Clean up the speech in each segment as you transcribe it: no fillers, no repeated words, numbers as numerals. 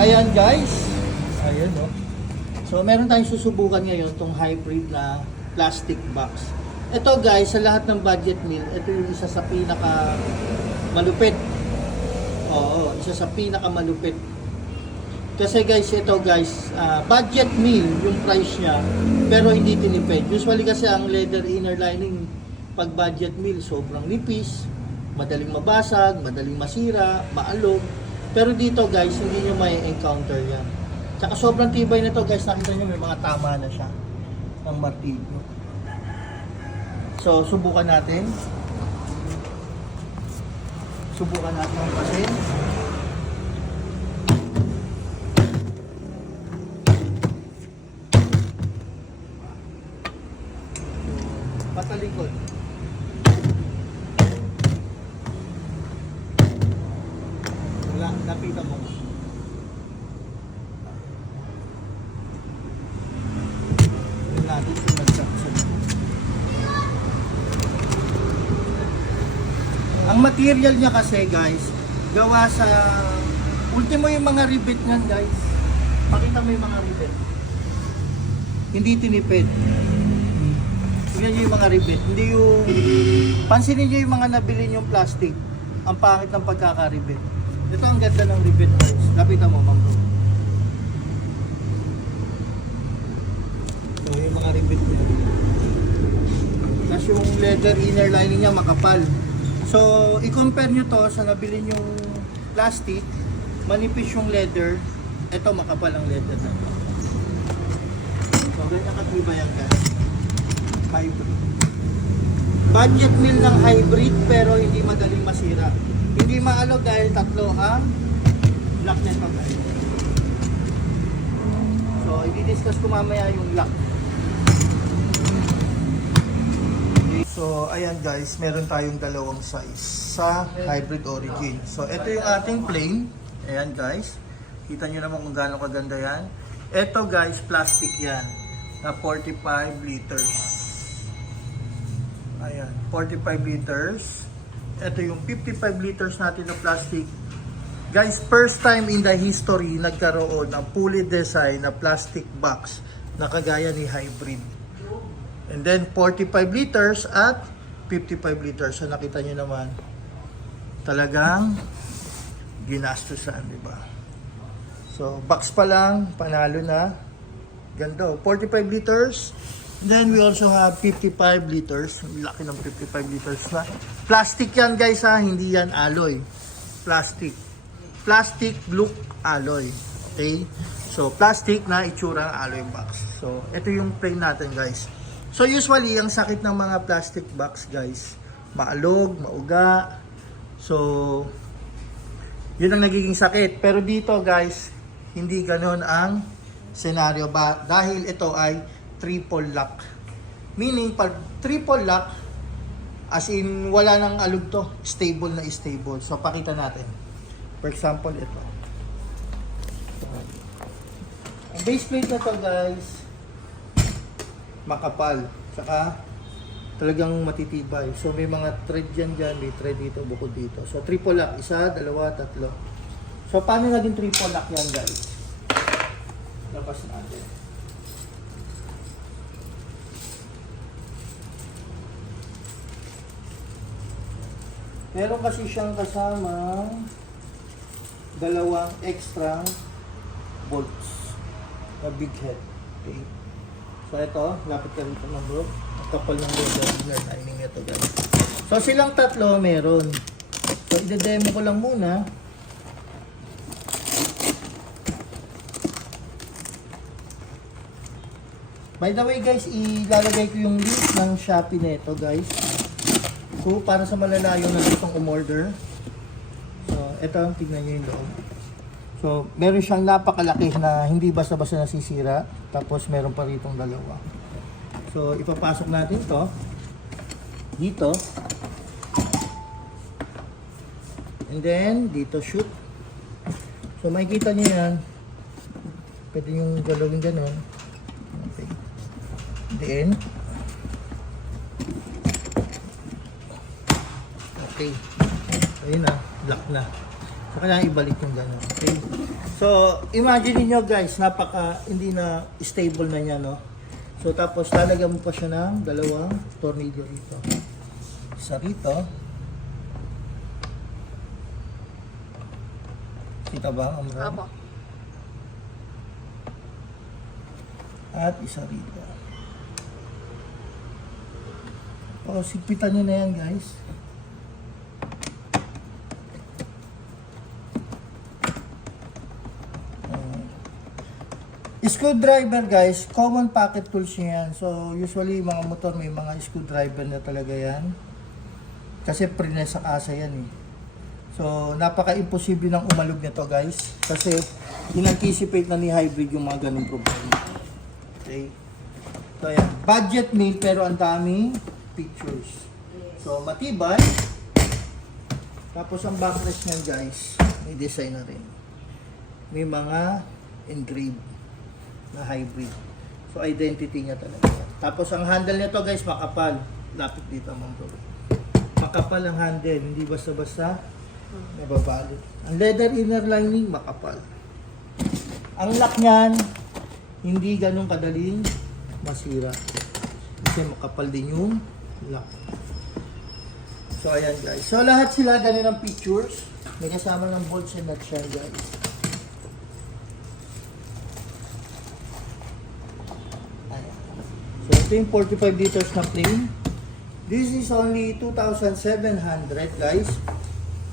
Ayan guys. Ayan no. So meron tayong susubukan ngayon tong hybrid na plastic box. Ito guys, sa lahat ng budget meal, ito yung isa sa pinaka malupit. Oo, isa sa pinaka malupit. Kasi guys, ito guys, budget meal yung price niya, pero hindi tinipid. Usually kasi ang leather inner lining pag budget meal, sobrang nipis, madaling mabasag, madaling masira, maalog. Pero dito guys, hindi nyo may encounter yan. Tsaka sobrang tibay na to guys, nakita nyo may mga tama na siya ng martilyo. So, subukan natin. Subukan natin ang pasin. Patalikod. Wala, napitan mo. Yun natin kung nagsaksag. Ang material niya kasi guys, gawa sa ultimo yung mga rivet niyan guys. Pakita mo yung mga rivet. Hindi tinipid. Tingnan nyo yung mga rivet. Hindi yung pansinin nyo yung mga nabili yung plastic. Ang pangit ng pagkaka-rivet. Ito ang ganda ng rivet guys. Lapitan mo ma'am. So yung mga rivet niya. Tapos yung leather inner lining niya makapal. So, i-compare nyo to sa nabili yung plastic, manipis yung leather, ito makapal ang leather na to. So, ganyan katibay yan guys. Hybrid. Budget meal ng hybrid pero hindi madaling masira. Hindi maalog dahil tatlo ang lock nito guys. So, i-discuss ko mamaya yung lock. So, ayan guys, meron tayong dalawang size sa hybrid origin. So, ito yung ating plain. Ayan guys. Kita nyo naman kung gaano kaganda yan. Ito guys, plastic yan. Na 45 liters. Ayan, 45 liters. Ito yung 55 liters natin na plastic. Guys, first time in the history nagkaroon ng fully design na plastic box na kagaya ni hybrid. And then 45 liters at 55 liters. So nakita nyo naman, talagang ginastusan, di ba? So box pa lang, panalo na. Ganda. 45 liters. Then we also have 55 liters. Laki ng 55 liters na. Plastic yan guys ha, hindi yan alloy. Plastic. Plastic look alloy. Okay? So plastic na itsura ng alloy box. So ito yung plain natin guys. So usually, ang sakit ng mga plastic box guys, maalog, mauga. So, yun ang nagiging sakit. Pero dito guys, hindi ganoon ang senaryo ba? Dahil ito ay triple lock. Meaning, pag triple lock, as in wala nang alog to, stable na stable. So, pakita natin. For example, ito. Ang base plate na to guys, makapal, saka talagang matitibay. So may mga thread dyan, may thread dito, bukod dito. So triple lock, isa, dalawa, tatlo. So paano naging triple lock yan guys? Labas natin. Meron kasi siyang kasama dalawang extra bolts na big head. Okay. So ito, lapit ka rito ng bro. Ang kapal ng leather lining ito guys. So silang tatlo meron. So i-demo ko lang muna. By the way guys, ilalagay ko yung link ng Shopee nito guys. So para sa malalayo na gustong umorder. So ito, tignan nyo yung loob. So, meron siyang napakalaki na hindi basta-basta nasisira. Tapos, meron pa ritong dalawa. So, ipapasok natin to dito. And then, dito shoot. So, makikita nyo yan. Pwede yung galawin gano'n. Okay. Then, okay. Ayun na, lock na. So, kailangan ibalik yung gano'n. Okay. So, imagine niyo guys, hindi na stable na niya, no? So, tapos lalagyan mo pa siya ng dalawang tornilyo rito. Isa rito. Kita ba, Amran? Opo. At isa rito. O, sigpitan nyo na yan, guys. Screwdriver, guys, common pocket tools niya yan. So, usually, mga motor may mga screwdriver na talaga yan. Kasi prines sa kasa yan eh. So, napaka-imposible ng umalog nito, guys. Kasi, in-anticipate na ni hybrid yung mga ganung problema. Okay. So, ayan. Budget meal, pero ang daming pictures. So, matibay. Tapos, ang backrest niyan, guys, may design na rin. May mga engraved na hybrid. So, identity niya talaga. Tapos, ang handle nito, guys, makapal. Lapit dito, mga bro. Makapal ang handle. Hindi basta-basta nababalot. Ang leather inner lining, makapal. Ang lock niyan, hindi ganun kadaling masira. Kasi makapal din yung lock. So, ayan, guys. So, lahat sila ganun ang pictures. May kasama ng bolts and nuts yan, guys. So, ito yung 45 liters na plain. This is only 2,700, guys.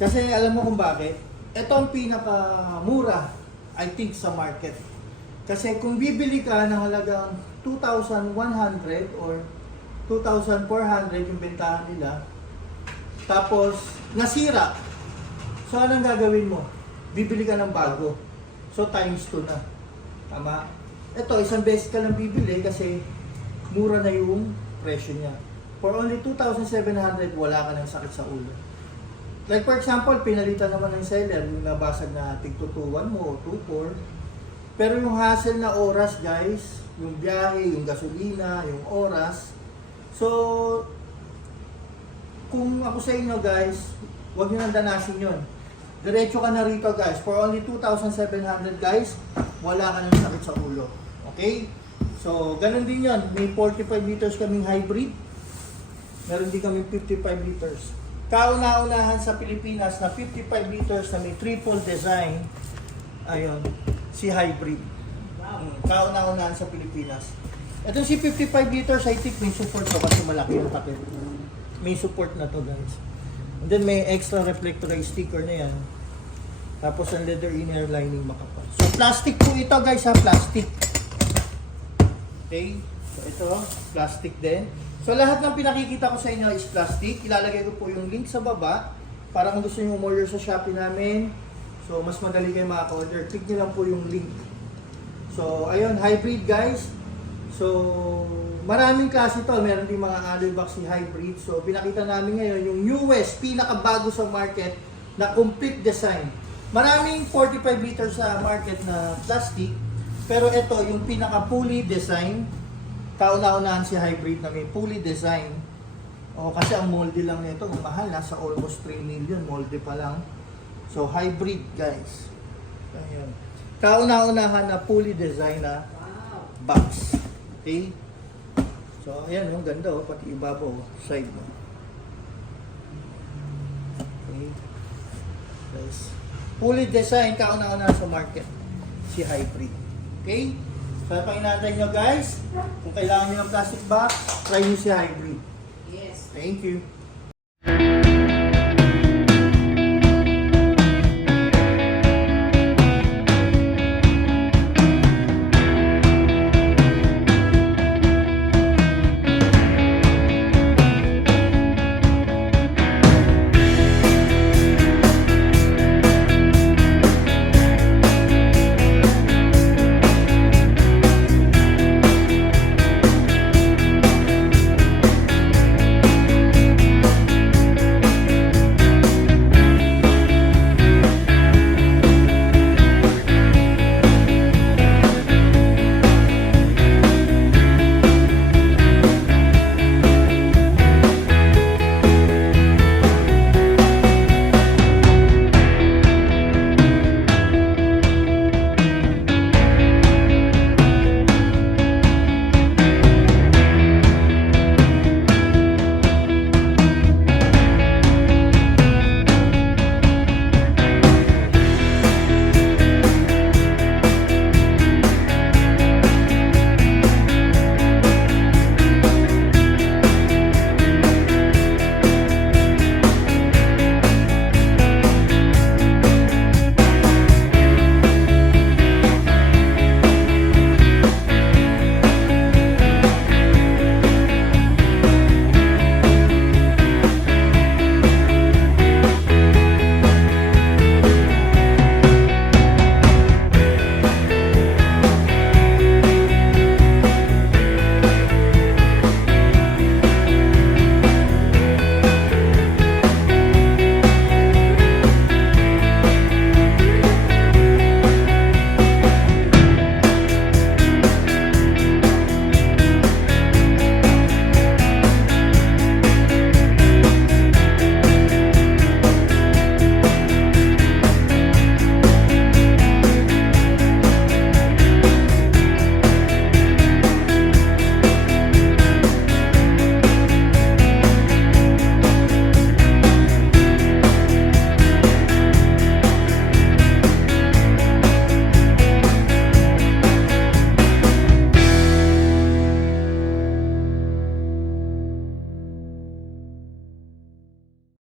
Kasi alam mo kung bakit? Ito ang pinakamura, I think, sa market. Kasi kung bibili ka ng halagang 2,100 or 2,400 yung bentahan nila, tapos nasira, so anong gagawin mo? Bibili ka ng bago. So times 2 na. Tama? Ito, isang beses ka lang bibili kasi mura na yung presyo niya. For only 2,700, wala ka ng sakit sa ulo. Like for example, pinalitan naman ng seller, yung nabasag na tig-221 mo o 2.4. Pero yung hassle na oras, guys, yung biyahe, yung gasolina, yung oras. So, kung ako sa inyo, guys, huwag nyo nang danasin yun. Diretso ka na rito, guys. For only 2,700, guys, wala ka ng sakit sa ulo. Okay? So, ganun din yun. May 45 liters kaming hybrid. Meron din kaming 55 liters. Kauna-unahan sa Pilipinas na 55 liters na may triple design. Ayun, si hybrid. Kauna-unahan sa Pilipinas. Ito si 55 liters, I think may support to kasi malaki yung takip. May support na to, guys. And then may extra reflectorized sticker na yan. Tapos ang leather inner lining makapal. So, plastic po ito, guys, ha? Plastic. Okay, so ito, plastic din. So lahat ng pinakikita ko sa inyo is plastic. Ilalagay ko po yung link sa baba para kung gusto nyo umorder sa Shopee namin. So mas madali kayo maka-order. Click nyo lang po yung link. So ayun, hybrid, guys. So maraming klase ito. Meron din mga alloy box ni hybrid. So pinakita namin ngayon yung newest, pinakabago sa market na complete design. Maraming 45 liters sa market na plastic. Pero ito, yung pinaka-fully design, kauna-unahan si hybrid na may fully design. O, kasi ang molde lang nito, mahal, nasa almost 3 million, molde pa lang. So, hybrid, guys. Ayan. Kauna-unahan na fully design na box. Okay? So, ayan, yung ganda, oh, pati ibabaw, side mo. Okay? Guys. Fully design, kauna-unahan sa market, si hybrid. Okay? So, pang inaantay nyo, guys, kung kailangan nyo ng plastic box, try nyo si hybrid. Yes. Thank you.